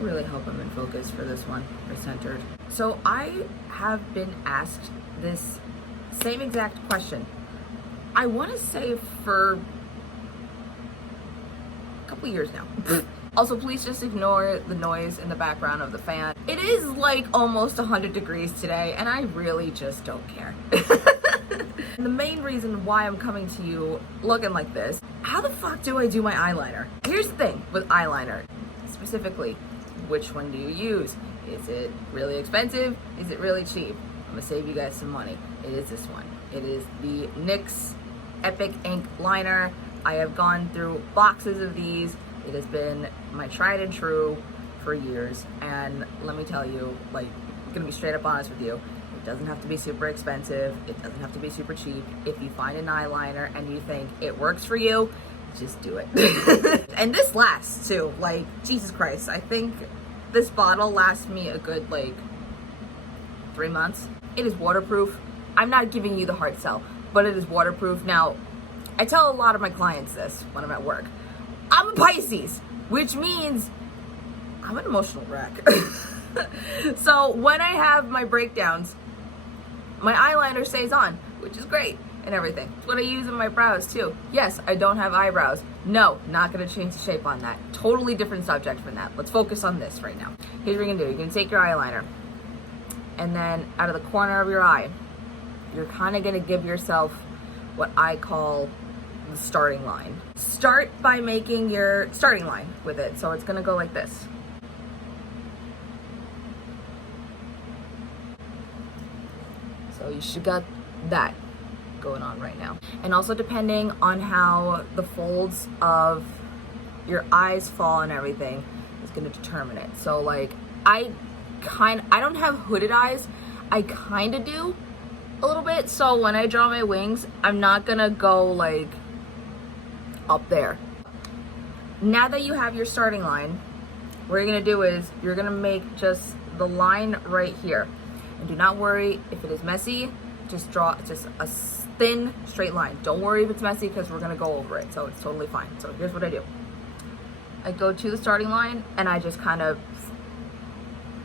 I really hope I'm in focus for this one, or centered. So I have been asked this same exact question. I want to say for a couple years now. Also, please just ignore the noise in the background of the fan. It is like almost 100 degrees today, and I really just don't care. The main reason why I'm coming to you looking like this, how the fuck do I do my eyeliner? Here's the thing with eyeliner, specifically, which one do you use? Is it really expensive? Is it really cheap? I'm gonna save you guys some money. It is this one. It is the NYX Epic Ink Liner. I have gone through boxes of these. It has been my tried and true for years, and let me tell you, like, I'm gonna be straight up honest with you. It doesn't have to be super expensive. It doesn't have to be super cheap. If you find an eyeliner and you think it works for you, just do it. And this lasts too. Like, Jesus Christ, I think this bottle lasts me a good, like, 3 months. It is waterproof. I'm not giving you the hard sell, but it is waterproof. Now, I tell a lot of my clients this when I'm at work. I'm a Pisces, which means I'm an emotional wreck. So when I have my breakdowns, my eyeliner stays on, which is great and everything. It's what I use in my brows too. Yes, I don't have eyebrows. No, not gonna change the shape on that. Totally different subject from that. Let's focus on this right now. Here's what you're gonna do. You're gonna take your eyeliner, and then out of the corner of your eye, you're kind of gonna give yourself what I call the starting line. Start by making your starting line with it. So it's gonna go like this. So you should got that going on right now. And also, depending on how the folds of your eyes fall and everything is gonna determine it. So like, I don't have hooded eyes. I kind of do a little bit. So when I draw my wings, I'm not gonna go like up there. Now that you have your starting line, what you're gonna do is you're gonna make just the line right here. And do not worry if it is messy. Just draw just a thin straight line. Don't worry if it's messy, because we're gonna go over it, so it's totally fine. So here's what I do. I go to the starting line and I just kind of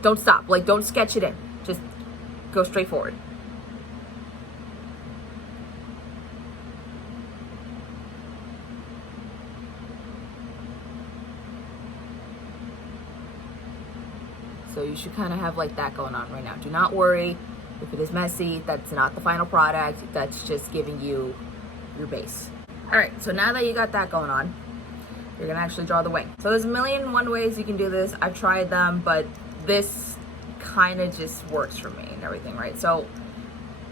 don't stop. Like, don't sketch it in. Just go straight forward. So you should kind of have like that going on right now. Do not worry if it is messy. That's not the final product. That's just giving you your base. All right, so now that you got that going on, you're gonna actually draw the wing. So there's a million and one ways you can do this. I've tried them, but this kind of just works for me and everything, right? So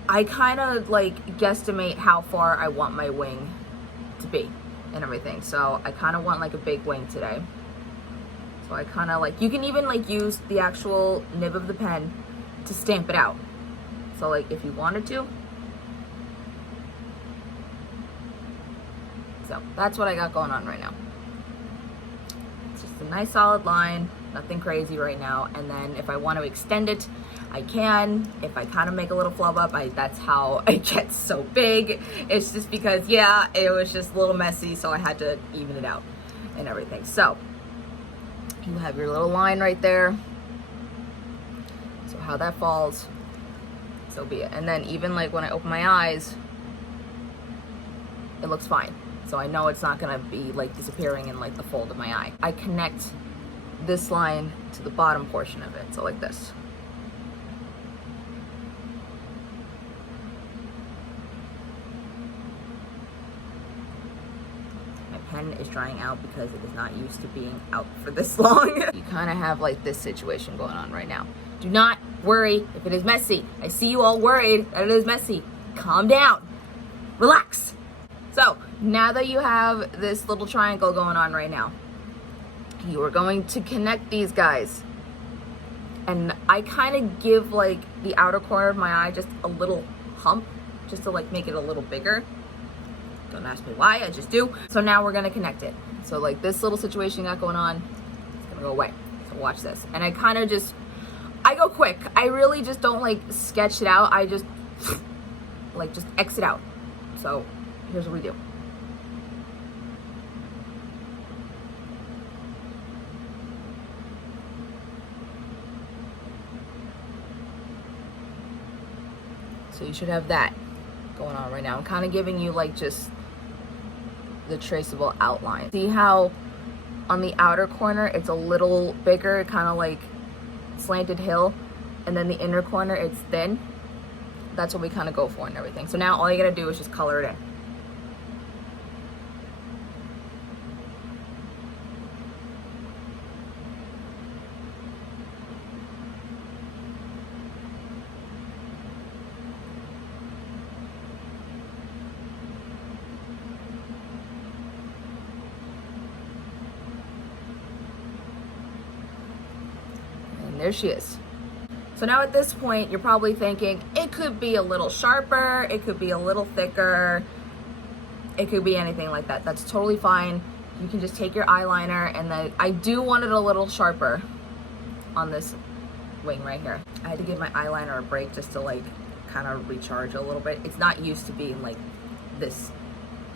I kind of like guesstimate how far I want my wing to be and everything. So I kind of want like a big wing today. So I kind of like, you can even like use the actual nib of the pen to stamp it out. So like if you wanted to. So that's what I got going on right now. It's just a nice solid line, nothing crazy right now. And then if I want to extend it, I can. If I kind of make a little flub up, that's how it gets so big. It's just because, yeah, it was just a little messy, so I had to even it out and everything. So you have your little line right there. So how that falls, so be it. And then even like when I open my eyes, it looks fine. So I know it's not gonna be like disappearing in like the fold of my eye. I connect this line to the bottom portion of it, so like this. Pen is drying out because it is not used to being out for this long. You kind of have like this situation going on right now. Do not worry if it is messy. I see you all worried that it is messy. Calm down. Relax. So now that you have this little triangle going on right now, you are going to connect these guys. And I kind of give like the outer corner of my eye just a little hump, just to like make it a little bigger. Don't ask me why, I just do. So now we're gonna connect it. So like this little situation got going on, it's gonna go away. So watch this. And I kind of just, I go quick. I really just don't like sketch it out. I just like just exit out. So here's what we do. So you should have that going on right now. I'm kind of giving you like just the traceable outline. See how on the outer corner it's a little bigger, kind of like slanted hill, and then the inner corner it's thin? That's what we kind of go for and everything. So now all you gotta do is just color it in. And there she is. So now at this point, you're probably thinking, it could be a little sharper, it could be a little thicker, it could be anything like that. That's totally fine. You can just take your eyeliner, and then I do want it a little sharper on this wing right here. I had to give my eyeliner a break just to like kind of recharge a little bit. It's not used to being like this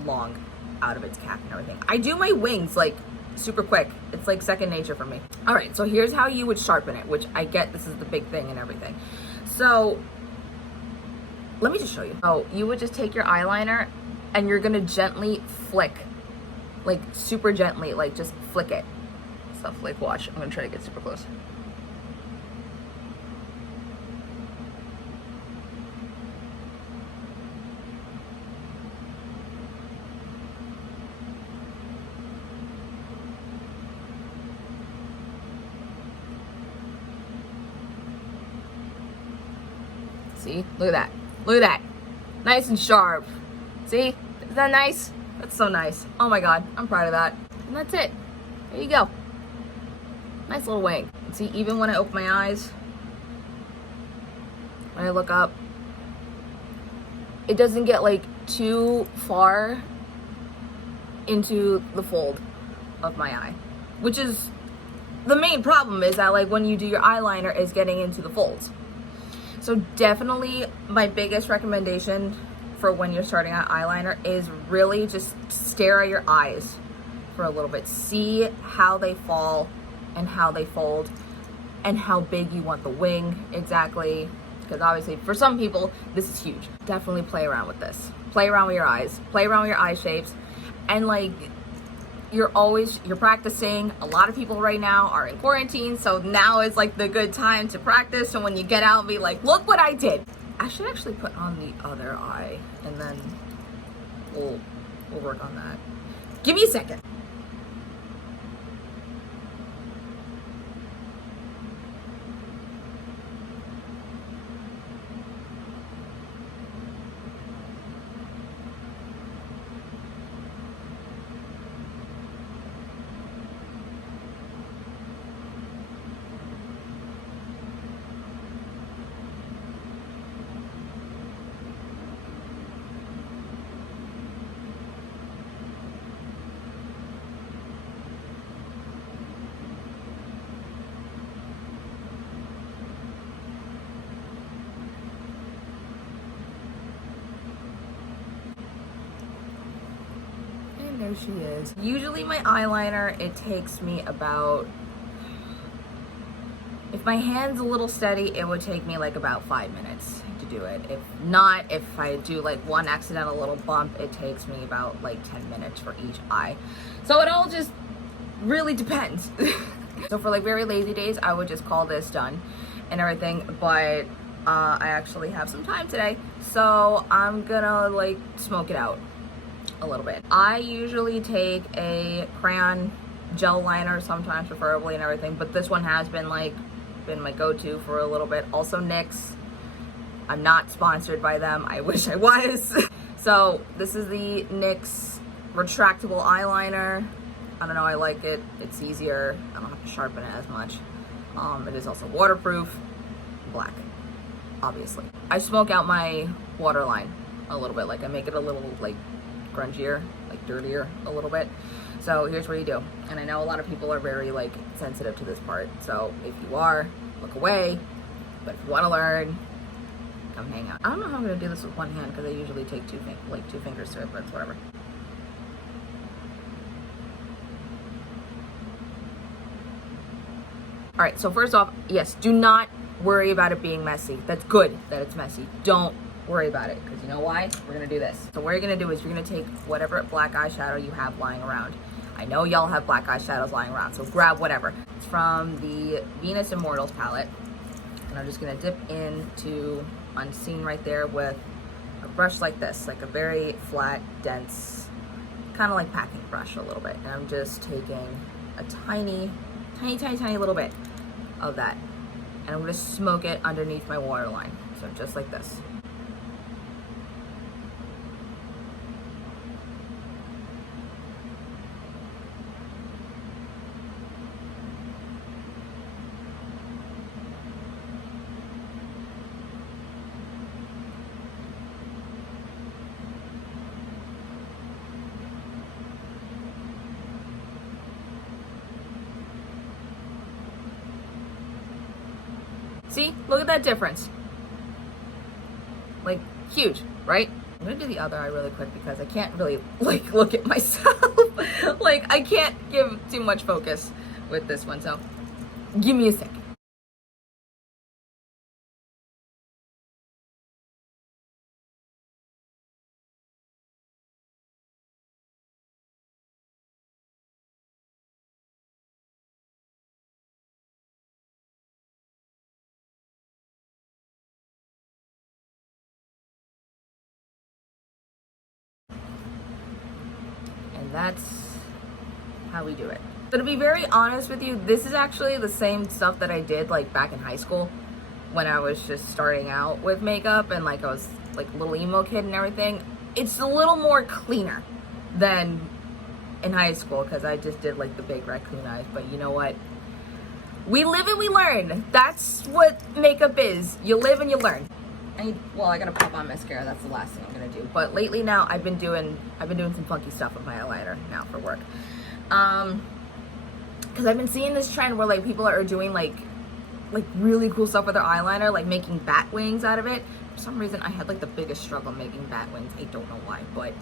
long out of its cap and everything. I do my wings like super quick. It's like second nature for me. All right, so here's how you would sharpen it, which I get this is the big thing and everything. So let me just show you. Oh, you would just take your eyeliner and you're gonna gently flick, like super gently, like just flick it. Stuff like, watch, I'm gonna try to get super close. See, look at that. Look at that. Nice and sharp. See, is that nice? That's so nice. Oh my God, I'm proud of that. And that's it. There you go. Nice little wing. See, even when I open my eyes, when I look up, it doesn't get like too far into the fold of my eye, which is the main problem, is that like when you do your eyeliner is getting into the folds. So definitely my biggest recommendation for when you're starting out eyeliner is really just stare at your eyes for a little bit. See how they fall and how they fold and how big you want the wing exactly. Because obviously for some people, this is huge. Definitely play around with this. Play around with your eyes. Play around with your eye shapes. And like, you're practicing. A lot of people right now are in quarantine, so now is like the good time to practice. And when you get out and be like, look what I did. I should actually put on the other eye, and then we'll work on that. Give me a second. There she is. Usually my eyeliner, it takes me about, if my hand's a little steady, it would take me like about 5 minutes to do it. If not, if I do like one accidental little bump, it takes me about like 10 minutes for each eye. So it all just really depends. So for like very lazy days, I would just call this done and everything, but I actually have some time today, so I'm gonna like smoke it out a little bit. I usually take a crayon gel liner, sometimes preferably and everything, but this one has been my go-to for a little bit. Also NYX. I'm not sponsored by them. I wish I was. So this is the NYX retractable eyeliner. I don't know, I like it. It's easier. I don't have to sharpen it as much. It is also waterproof, black, obviously. I smoke out my waterline a little bit, like I make it a little like grungier, like dirtier a little bit. So here's what you do. And I know a lot of people are very like sensitive to this part. So if you are, look away. But if you want to learn, come hang out. I don't know how I'm gonna do this with one hand because I usually take two fingers to it, but it's whatever. All right, so first off, yes, do not worry about it being messy. That's good that it's messy. Don't worry about it, because you know why? We're gonna do this. So what you're gonna do is you're gonna take whatever black eyeshadow you have lying around. I know y'all have black eyeshadows lying around, so grab whatever. It's from the Venus Immortals palette. And I'm just gonna dip into Unseen right there with a brush like this, like a very flat, dense, kind of like packing brush a little bit. And I'm just taking a tiny little bit of that. And I'm gonna smoke it underneath my waterline. So just like this. See, look at that difference. Like, huge, right? I'm gonna do the other eye really quick because I can't really, like, look at myself. Like, I can't give too much focus with this one, so give me a sec. That's how we do it. So to be very honest with you, this is actually the same stuff that I did like back in high school when I was just starting out with makeup and like I was like a little emo kid and everything. It's a little more cleaner than in high school because I just did like the big raccoon eyes. But you know what? We live and we learn. That's what makeup is. You live and you learn. I gotta pop on mascara. That's the last thing I'm gonna do. But lately now, I've been doing some funky stuff with my eyeliner now for work. Because I've been seeing this trend where like people are doing like really cool stuff with their eyeliner, like making bat wings out of it. For some reason, I had like the biggest struggle making bat wings. I don't know why, but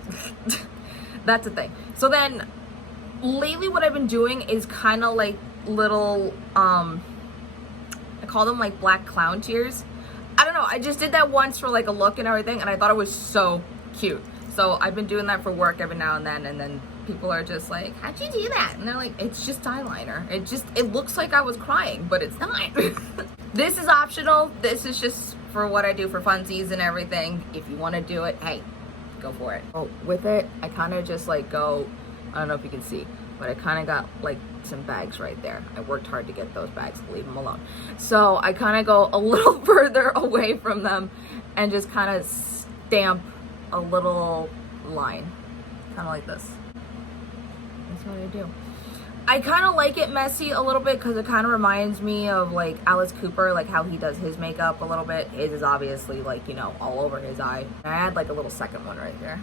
that's a thing. So then, lately, what I've been doing is kind of like little, I call them like black clown tears. I don't know, I just did that once for like a look and everything, and I thought it was so cute. So I've been doing that for work every now and then people are just like, how'd you do that? And they're like, it's just eyeliner. It looks like I was crying, but it's not. This is optional. This is just for what I do for funsies and everything. If you want to do it, hey, go for it. Oh, with it, I kind of just like go, I don't know if you can see, but I kind of got like some bags right there. I worked hard to get those bags, leave them alone. So I kind of go a little further away from them and just kind of stamp a little line, kind of like this. That's what I do. I kind of like it messy a little bit because it kind of reminds me of like Alice Cooper, like how he does his makeup a little bit. His is obviously like, you know, all over his eye. I had like a little second one right there.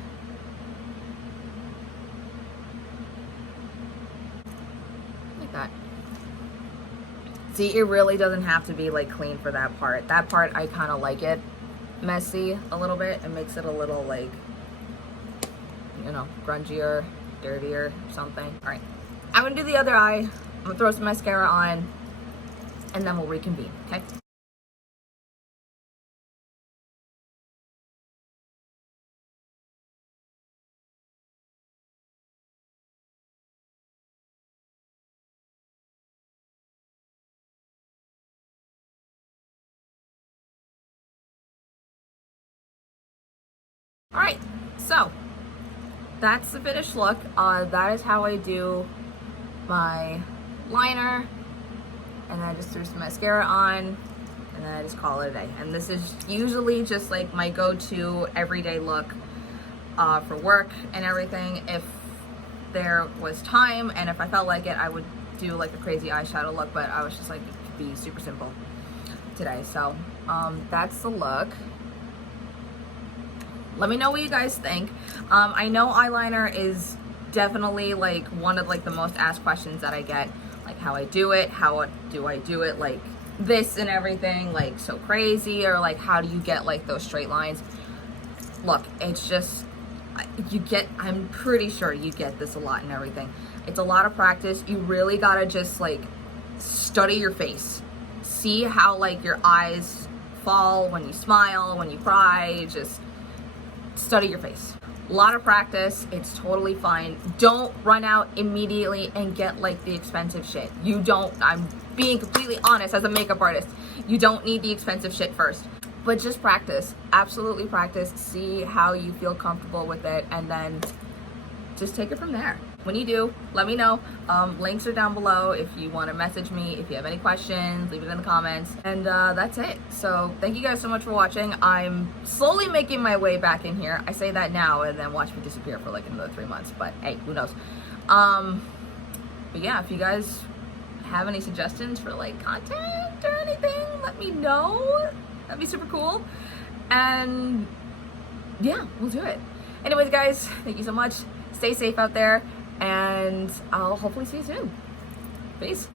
That. See, it really doesn't have to be like clean for that part. That part, I kind of like it messy a little bit. It makes it a little like, you know, grungier, dirtier, something. All right, I'm gonna do the other eye. I'm gonna throw some mascara on and then we'll reconvene, okay? All right, so that's the finished look. That is how I do my liner, and then I just threw some mascara on, and then I just call it a day. And this is usually just like my go-to everyday look for work and everything. If there was time and if I felt like it, I would do like a crazy eyeshadow look, but I was just like, be super simple today. So that's the look. Let me know what you guys think. I know eyeliner is definitely like one of like the most asked questions that I get, like how I do it, how do I do it like this and everything, like so crazy, or like how do you get like those straight lines? Look, it's just, I'm pretty sure you get this a lot and everything. It's a lot of practice. You really gotta just like study your face. See how like your eyes fall, when you smile, when you cry. Just study your face. A lot of practice. It's totally fine. Don't run out immediately and get like the expensive shit. You don't, I'm being completely honest as a makeup artist, you don't need the expensive shit first. But just practice. Absolutely practice. See how you feel comfortable with it, and then just take it from there. When you do, let me know. Links are down below if you want to message me. If you have any questions, leave it in the comments. And that's it. So thank you guys so much for watching. I'm slowly making my way back in here. I say that now and then watch me disappear for like another 3 months. But hey, who knows? But yeah, if you guys have any suggestions for like content or anything, let me know. That'd be super cool. And yeah, we'll do it. Anyways, guys, thank you so much. Stay safe out there, and I'll hopefully see you soon. Peace.